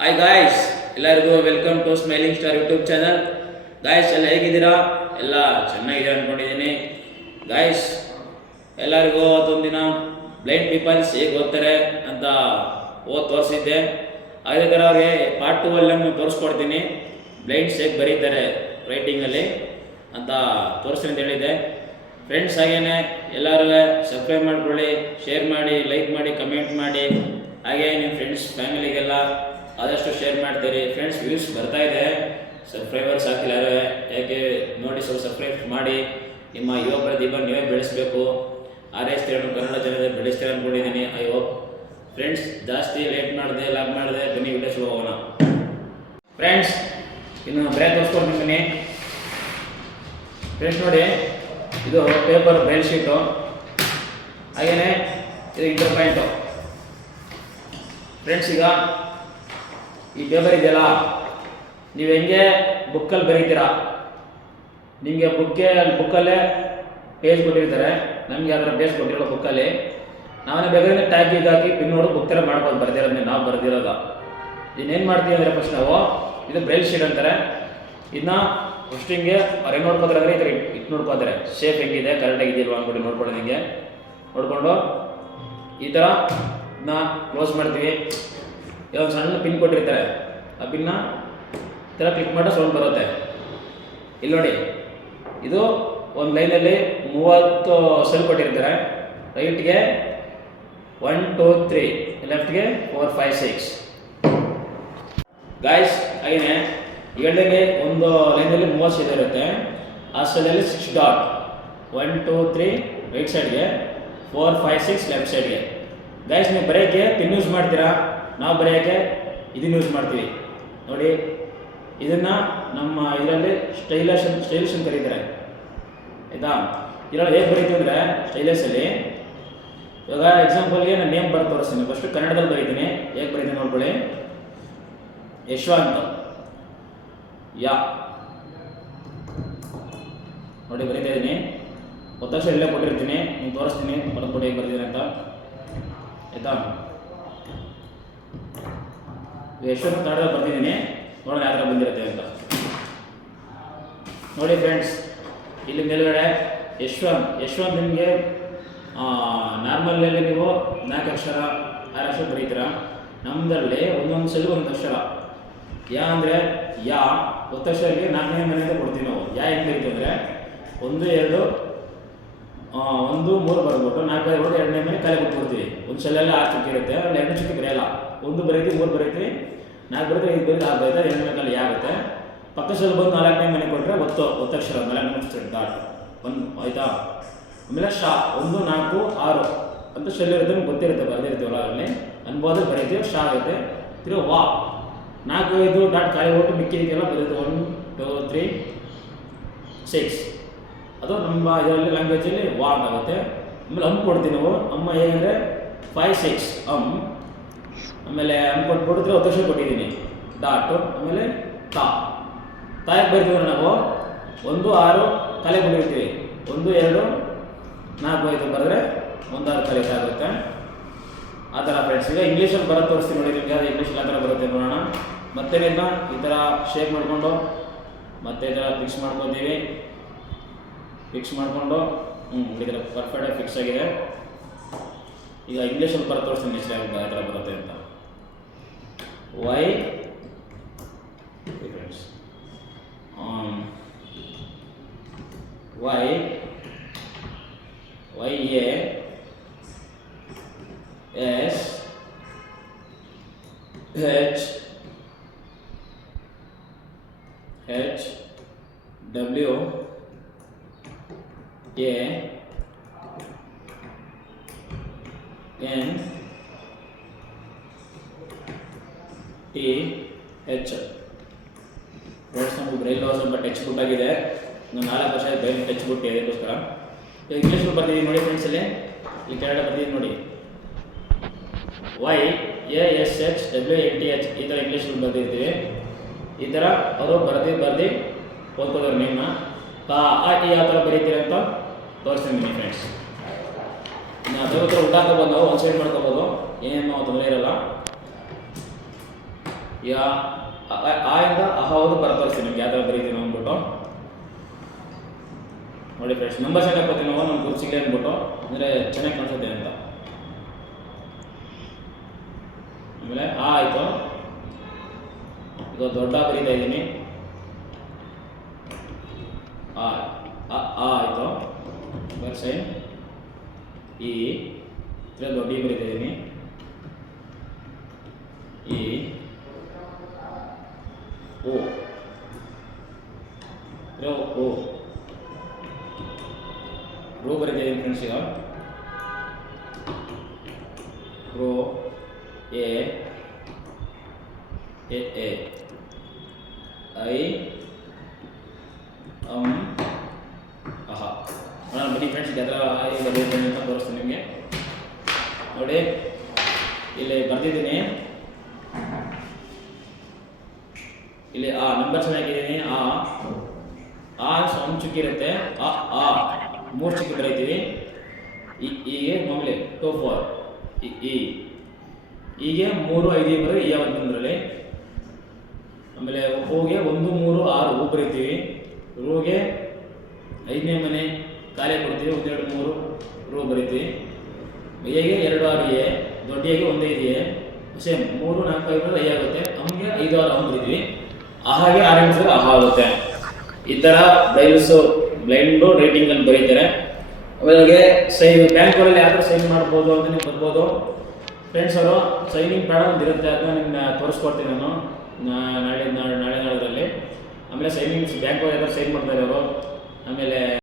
Hi guys, ಎಲ್ಲರಿಗೂ welcome to smiling star YouTube channel. Guys ಎಲ್ಲ ಹೇಗಿದ್ದೀರಾ? ಎಲ್ಲ ಚೆನ್ನಾಗಿದೆ ಅಂದ್ಕೊಂಡಿದ್ದೀನಿ. ಗಾಯ್ಸ್ ಎಲ್ಲರಿಗೂ ಅವತ್ತೊಂದಿನ ಬ್ಲೈಂಡ್ ಪೀಪಲ್ಸ್ ಹೇಗೆ ಓದ್ತಾರೆ ಅಂತ ತೋರಿಸಿದ್ದೆ. ಅದೇ ಥರ ಅವ್ರಿಗೆ ಪಾರ್ಟ್ 2 ಅಲ್ಲಿ ನಾನು ತೋರಿಸ್ಕೊಡ್ತೀನಿ, ಬ್ಲೈಂಡ್ಸ್ ಹೇಗೆ ಬರೀತಾರೆ ರೈಟಿಂಗಲ್ಲಿ ಅಂತ ತೋರಿಸ್ತೀನಿ ಅಂತ ಹೇಳಿದ್ದೆ. ಫ್ರೆಂಡ್ಸ್ ಹಾಗೇನೆ ಎಲ್ಲರೂ ಸಬ್ಸ್ಕ್ರೈಬ್ ಮಾಡ್ಕೊಳ್ಳಿ, ಶೇರ್ ಮಾಡಿ, ಲೈಕ್ ಮಾಡಿ, ಕಮೆಂಟ್ ಮಾಡಿ. ಹಾಗೆ ನಿಮ್ಮ ಫ್ರೆಂಡ್ಸ್ ಫ್ಯಾಮಿಲಿಗೆಲ್ಲ ಆದಷ್ಟು ಶೇರ್ ಮಾಡ್ತೀರಿ. ಫ್ರೆಂಡ್ಸ್ ವ್ಯೂಸ್ ಬರ್ತಾ ಇದೆ, ಸಬ್ಸ್ಕ್ರೈಬರ್ಸ್ ಆಗ್ತಿಲ್ಲ ಯಾರು, ಯಾಕೆ ನೋಡಿ ಸ್ವಲ್ಪ ಸಬ್ಸ್ಕ್ರೈಬ್ ಮಾಡಿ. ನಿಮ್ಮ ಯುವ ಪ್ರತಿಭೆ ನೀವೇ ಬೆಳೆಸಬೇಕು. ಆರೈಸ್ತೀರ ಕನ್ನಡ ಜನತೆ ಬೆಳೆಸ್ತೀರ ಅಂದ್ಕೊಂಡಿದ್ದೀನಿ. ಐ ಹೋಪ್ ಫ್ರೆಂಡ್ಸ್ ಜಾಸ್ತಿ ಲೇಟ್ ಮಾಡಿದೆ, ಲಾಗ್ ಮಾಡಿದೆ. ಬನ್ನಿ ವಿಡಿಯೋ ಶುರು ಹೋಗೋಣ. ಫ್ರೆಂಡ್ಸ್ ಇನ್ನು ಬ್ರೇಕ್ ತೋರಿಸ್ಕೊಡ್ತೀನಿ. ಫ್ರೆಂಡ್ಸ್ ನೋಡಿ, ಇದು ಪೇಪರ್ ಬ್ರೈಲ್ ಶೀಟು, ಹಾಗೆಯೇ ಇದು ಇಂಟರ್ ಪಾಯಿಂಟು. ಫ್ರೆಂಡ್ಸ್ ಈಗ ಈ ಪೇಪರ್ ಇದೆಯಲ್ಲ, ನೀವು ಹೆಂಗೆ ಬುಕ್ಕಲ್ಲಿ ಬರೀತೀರಾ, ನಿಮಗೆ ಬುಕ್ಕಲ್ಲೇ ಪೇಜ್ ಕೊಟ್ಟಿರ್ತಾರೆ, ನಮಗೆ ಅದರ ಪೇಜ್ ಕೊಟ್ಟಿರೋ ಬುಕ್ಕಲ್ಲಿ ನಾವೇ ಬೇಕಾದ್ರೆ ಟ್ಯಾಗ್ ಹಾಕಿ ಪಿನ್ ನೋಡಿ ಬುಕ್ ಥರ ಮಾಡ್ಬೋದು. ಬರ್ದಿರೋದನ್ನೇ ನಾವು ಬರ್ದಿರೋದ. ಇನ್ನೇನು ಮಾಡ್ತೀವಿ ಅಂದರೆ ಫಸ್ಟ್ ನಾವು ಇದು ಬ್ರೈಲ್ ಶೀಟ್ ಅಂತಾರೆ. ಇದನ್ನ ಫಸ್ಟ್ ಹಿಂಗೆ ಅವ್ರು ಹೆಂಗೆ ನೋಡ್ಕೋತಾರೆ, ಈ ಥರ ಇಟ್ಟು ನೋಡ್ಕೋತಾರೆ, ಶೇಪ್ ಹೆಂಗಿದೆ, ಕರೆಕ್ಟಾಗಿ ಇದೆಯಲ್ವ ಅಂದ್ಬಿಟ್ಟು ನೋಡ್ಕೊಳ್ಳೋದು. ಹಿಂಗೆ ನೋಡಿಕೊಂಡು ಈ ಥರ ಇದನ್ನ ಕ್ಲೋಸ್ ಮಾಡ್ತೀವಿ. ಇವಾಗ ಸಣ್ಣ ಪಿನ್ ಕೊಟ್ಟಿರ್ತಾರೆ, ಆ ಪಿನ್ನ ಈ ಥರ ಕ್ಲಿಕ್ ಮಾಡೋ ಸೌಂಡ್ ಬರುತ್ತೆ. ಇಲ್ಲಿ ನೋಡಿ, ಇದು ಒಂದು ಲೈನಲ್ಲಿ 30 ಸೆಲ್ ಕೊಟ್ಟಿರ್ತಾರೆ. ರೈಟ್ಗೆ 1 2 3, ಲೆಫ್ಟ್ಗೆ 4 5 6. ಗಾಯ್ಸ್ ಹಾಗೇನೆ ಹೇಳ್ದಂಗೆ ಒಂದು ಲೈನಲ್ಲಿ 30 ಸೆಲ್ ಇರುತ್ತೆ. ಆ ಸೆಲ್ಲಲ್ಲಿ 6 ಡಾಟ್, 1 2 3 ರೈಟ್ ಸೈಡ್ಗೆ, 4 5 6 ಲೆಫ್ಟ್ ಸೈಡ್ಗೆ. ಗಾಯ್ಸ್ ನೀವು ಬರೆಯೋಕ್ಕೆ ಪಿನ್ ಯೂಸ್ ಮಾಡ್ತೀರಾ, ನಾವು ಬರೆಯೋಕ್ಕೆ ಇದನ್ನು ಯೂಸ್ ಮಾಡ್ತೀವಿ. ನೋಡಿ, ಇದನ್ನು ನಮ್ಮ ಇದರಲ್ಲಿ ಸ್ಟೈಲಿಶ್ ಅಂತ ಕರೀತಾರೆ, ಆಯಿತಾ. ಇದರಲ್ಲಿ ಹೇಗೆ ಬರೀತೀವಿ ಅಂದರೆ ಸ್ಟೈಲಿಶಲ್ಲಿ, ಇವಾಗ ಎಕ್ಸಾಂಪಲ್ಗೆ ನಾನು ನೇಮ್ ಬರ್ದು ತೋರಿಸ್ತೀನಿ. ಫಸ್ಟ್ ಕನ್ನಡದಲ್ಲಿ ಬರೀತೀನಿ, ಹೇಗೆ ಬರೀತೀನಿ ನೋಡ್ಕೊಳ್ಳಿ. ಯಶವಂತ್, ಯಾ ನೋಡಿ ಬರೀತಾ ಇದ್ದೀನಿ. ಒತ್ತಕ್ಷ ಇಲ್ಲೇ ಕೊಟ್ಟಿರ್ತೀನಿ, ನೀವು ತೋರಿಸ್ತೀನಿ ಬರ್ದ್ಬಿಟ್ಟು ಹೇಗೆ ಬರ್ತೀನಿ ಅಂತ, ಆಯಿತಾ. ಯಶವಂತ್ ಕನ್ನಡದಲ್ಲಿ ಬರ್ತಿದ್ದೀನಿ, ನೋಡೋಣ ಯಾವ ಥರ ಬಂದಿರುತ್ತೆ ಅಂತ. ನೋಡಿ ಫ್ರೆಂಡ್ಸ್, ಇಲ್ಲಿ ಮೇಲ್ಗಡೆ ಯಶವಂತ್ ನಿಮಗೆ ನಾರ್ಮಲಲ್ಲಿ ನೀವು 4 ಅಕ್ಷರ 6 ಅಕ್ಷರ ಬರೀತೀರ. ನಮ್ಮದಲ್ಲಿ ಒಂದೊಂದು ಸಲ ಒಂದು ಅಕ್ಷರ. ಯಾ ಅಂದರೆ ಯಾ, ಒತ್ತಕ್ಷರಿಗೆ 4ನೇ ಮನೆಯಿಂದ ಕೊಡ್ತೀವಿ ನಾವು. ಯಾ ಹೆಂಗೆ ಬರೀತೀವಿ ಅಂದರೆ 1 2 1 3 ಬರ್ಬಿಟ್ಟು 4 ಬರೆದ್ಬಿಟ್ಟು 2ನೇ ಮನೆ ಕಾಲಿ ಬಿಟ್ಬಿಡ್ತೀವಿ. ಒಂದು ಸೆಲ್ಲಲ್ಲಿ 6 ಚುಕ್ಕಿ ಇರುತ್ತೆ, ಅಲ್ಲಿ 2 ಚುಕ್ಕಿ ಬರೆಯಲ್ಲ. 1 ಬರೀತೀವಿ, 3 ಬರೀತೀವಿ, 4 ಬರೀತೀವಿ, 5 ಬರೀತೀವಿ, 6 ಬರೀತಾರೆ, 2ನೇ ಕಾಲಿ ಆಗುತ್ತೆ. ಪಕ್ಕ ಸೆಲ್ ಬಂದು 4ನೇ ಮನೆ ಕೊಟ್ಟರೆ ಒತ್ತಕ್ಷರ 4 ಡಾಟ್ 1, ಆಯಿತಾ. ಆಮೇಲೆ ಶಾ 1 4 6 ಅಂತ ಶೆಲ್ ಇರುತ್ತೆ, ನಮ್ಗೆ ಗೊತ್ತಿರುತ್ತೆ, ಬರೆದಿರ್ತೀವಲ್ಲ ಅದರಲ್ಲಿ ಅನ್ಬೋದು ಬರೀತೀವಿ. ಶಾ ಆಗುತ್ತೆ. ತಿರುಗಿ ವಾ 4 5 ಡಾಟ್ ಖಾಲಿ ಹೋಗ್ಬಿಟ್ಟು ಮಿಕ್ಕಿದಕ್ಕೆಲ್ಲ ಬರೀತೀವಿ. 1 2 3 6, ಅದು ನಮ್ಮ ಇದರಲ್ಲಿ ಲ್ಯಾಂಗ್ವೇಜಲ್ಲಿ ವಾ ಆಗುತ್ತೆ. ಆಮೇಲೆ ಕೊಡ್ತೀವಿ ನಾವು. ಅಮ್ಮ ಹೇಗೆಂದರೆ 5 6 ಆಮೇಲೆ ಕೊಟ್ಬಿಟ್ಟಿದ್ರೆ ಒತ್ತಕ್ಷರ ಕೊಟ್ಟಿದ್ದೀನಿ, ಡಾಟು. ಆಮೇಲೆ ತಾಯಿಗೆ ಬರ್ತೀವಿ ನಾವು 1 6 ಕಲೆ ಕೊಟ್ಟಿರ್ತೀವಿ. 1 2 4 5 ಬರೆದ್ರೆ 1 6 ಕಲೆ ಆಗುತ್ತೆ. ಆ ಥರ ಫ್ರೆಂಡ್ಸ್. ಈಗ ಇಂಗ್ಲೀಷಲ್ಲಿ ಬರೋದು ತೋರಿಸ್ತೀನಿ ನೋಡಿ ನಿಮಗೆ. ಅದು ಇಂಗ್ಲೀಷಲ್ಲಿ ಆ ಥರ ಬರುತ್ತೆ ನೋಡೋಣ. ಮತ್ತೇನಿಲ್ಲ, ಈ ಥರ ಶೇಪ್ ಮಾಡಿಕೊಂಡು ಮತ್ತೆ ಈ ಥರ ಫಿಕ್ಸ್ ಮಾಡ್ಕೊತೀವಿ. ಫಿಕ್ಸ್ ಮಾಡಿಕೊಂಡು ಈ ಥರ ಪರ್ಫೆಕ್ಟಾಗಿ ಫಿಕ್ಸ್ ಆಗಿದೆ. ಈಗ ಇಂಗ್ಲೀಷಲ್ಲಿ ಬರೋದು ತೋರಿಸ್ತೀನಿ ನೆಕ್ಸ್ಟ್ ಯಾವ ಥರ ಬರುತ್ತೆ ಅಂತ. ವೈ ಫ್ರೆಂಡ್ಸ್, YASHWNTH. ಫ್ರೆಂಡ್ಸ್ ನಮಗೆ ಬ್ರೈಲ್ ಸ್ವಲ್ಪ ಟಚ್ ಬುಟ್ ಆಗಿದೆ. ನಾನು 4 ವರ್ಷ ಬ್ರೈಲ್ ಟಚ್ ಬುಟ್ ಇದಕ್ಕೋಸ್ಕರ ಇಂಗ್ಲೀಷಲ್ಲಿ ಬರ್ತಿದ್ದೀನಿ ನೋಡಿ ಫ್ರೆಂಡ್ಸಲ್ಲಿ. ಇಲ್ಲಿ ಕೆಳಗಡೆ ಬರ್ತಿದ್ದೀನಿ ನೋಡಿ, YASHWNTH ಈ ಥರ ಇಂಗ್ಲೀಷಲ್ಲಿ ಬರ್ತಿರ್ತೀವಿ. ಈ ಥರ ಅವರು ಬರ್ದು ಓದ್ಕೋದವ್ರು ನೇಮ್ನ. ಯಾವ ಥರ ಬರೀತೀರಿ ಅಂತ ತೋರಿಸ್ತೀನಿ ಫ್ರೆಂಡ್ಸ್. ಅದ್ರ ಹತ್ರ ಉಂಟಾಕೋಬೋದು, ನಾವು ಒಂದು ಸೈಡ್ ಮಾಡ್ಕೋಬೋದು, ಏನೇನು ತೊಂದರೆ ಇರೋಲ್ಲ. ಯಾ ಆ ಇಂದ ಅಹಾವುದು ಬರ್ತೋರಿಸ್ತೀನಿ ನಿಮ್ಗೆ ಯಾವ ಥರ ಬರೀತೀನಿ ಅಂದ್ಬಿಟ್ಟು ನೋಡಿ ಫ್ರೆಂಡ್ಸ್. ನಂಬರ್ಸ್ ಯಾಕೆ ಹಾಕೋತೀವಿ ನಾವು ನಮ್ಮ ಗುರು ಸಿಗಲಿ ಅಂದ್ಬಿಟ್ಟು, ಅಂದರೆ ಚೆನ್ನಾಗಿ ಕಾಣಿಸುತ್ತೆ ಅಂತ. ಆಮೇಲೆ ಆ ಆಯಿತು, ಇದು ದೊಡ್ಡ ಬರೀತಾ ಇದ್ದೀನಿ. ಆ ಆಯಿತು, ಸೈನ್ ಈ ದೊಡ್ಡ ಬರೀತಾ ಇದ್ದೀನಿ. ಈ ಓ ಓ ರೋ ಬರೀತಾ ಇದ್ದೀನಿ ಫ್ರೆಂಡ್ಸ್. ಈಗ ರೋ ಎ ಐ ಅಹ ನಾನು ಬನ್ನಿ ಫ್ರೆಂಡ್ಸ್, ಇದೆಲ್ಲ ಬರೀತೀನಿ ಅಂತ ತೋರಿಸ್ತೀನಿ ನಿಮಗೆ. ನೋಡಿ ಇಲ್ಲಿ ಬರ್ತಿದ್ದೀನಿ, ಇಲ್ಲಿ ಆ ನಂಬರ್ ಚೆನ್ನಾಗಿದ್ದೀನಿ. ಆ ಒಂದು ಚುಕ್ಕಿರುತ್ತೆ, ಆ 3 ಚುಕ್ಕಿ ಬರೀತೀವಿ. ಹೀಗೆ ಮಾಮೂಲಿ 2 4 ಹೀಗೆ 3 5 ಬರೀ ಈ ಯಾವತ್ತು ಬಂದ್ರಲ್ಲಿ. ಆಮೇಲೆ ಹೋಗೆ 1 3 6 ಹೂ ಬರೀತೀವಿ. ರೋಗೆ 5ನೇ ಮನೆ ಖಾಲಿ ಕೊಡ್ತೀವಿ, 1 2 3 ರೋ ಬರೀತೀವಿ. ಎಗೆ 2 6 ಎ, ದೊಡ್ಡ ಎಗೆ 1 5 ಎ, ಸೇಮ್ 3 4 5 ಐ ಆಗುತ್ತೆ. ನಮಗೆ 5 6 ಅಮ್ ಬರೀತೀವಿ. ಹಾಗೆ ಆರೆಂಜ್ ಆಹಾ ಆಗುತ್ತೆ. ಈ ಥರ ಬ್ಲೈಂಡು ರೈಟಿಂಗಲ್ಲಿ ಬರೀತಾರೆ. ಆಮೇಲೆ ಬ್ಯಾಂಕ್ಗಳಲ್ಲಿ ಯಾವ ಥರ ಸೈನ್ ಮಾಡ್ಬೋದು ಅಂತ ನೀವು ಬರ್ಬೋದು ಫ್ರೆಂಡ್ಸ್. ಅವರು ಸೈನಿಂಗ್ ಪ್ಯಾಡ್ ಒಂದು ಇರುತ್ತೆ, ಅದನ್ನ ನಿಮ್ಮನ್ನ ತೋರಿಸ್ಕೊಡ್ತೀನಿ ನಾನು ನಾಳೆ ನಾಳೆದ್ರಲ್ಲಿ. ಆಮೇಲೆ ಸೈನಿಂಗ್ಸ್ ಬ್ಯಾಂಕ್ ಯಾವ ಥರ ಸೈನ್ ಮಾಡ್ತಾರೆ ಅವರು. ಆಮೇಲೆ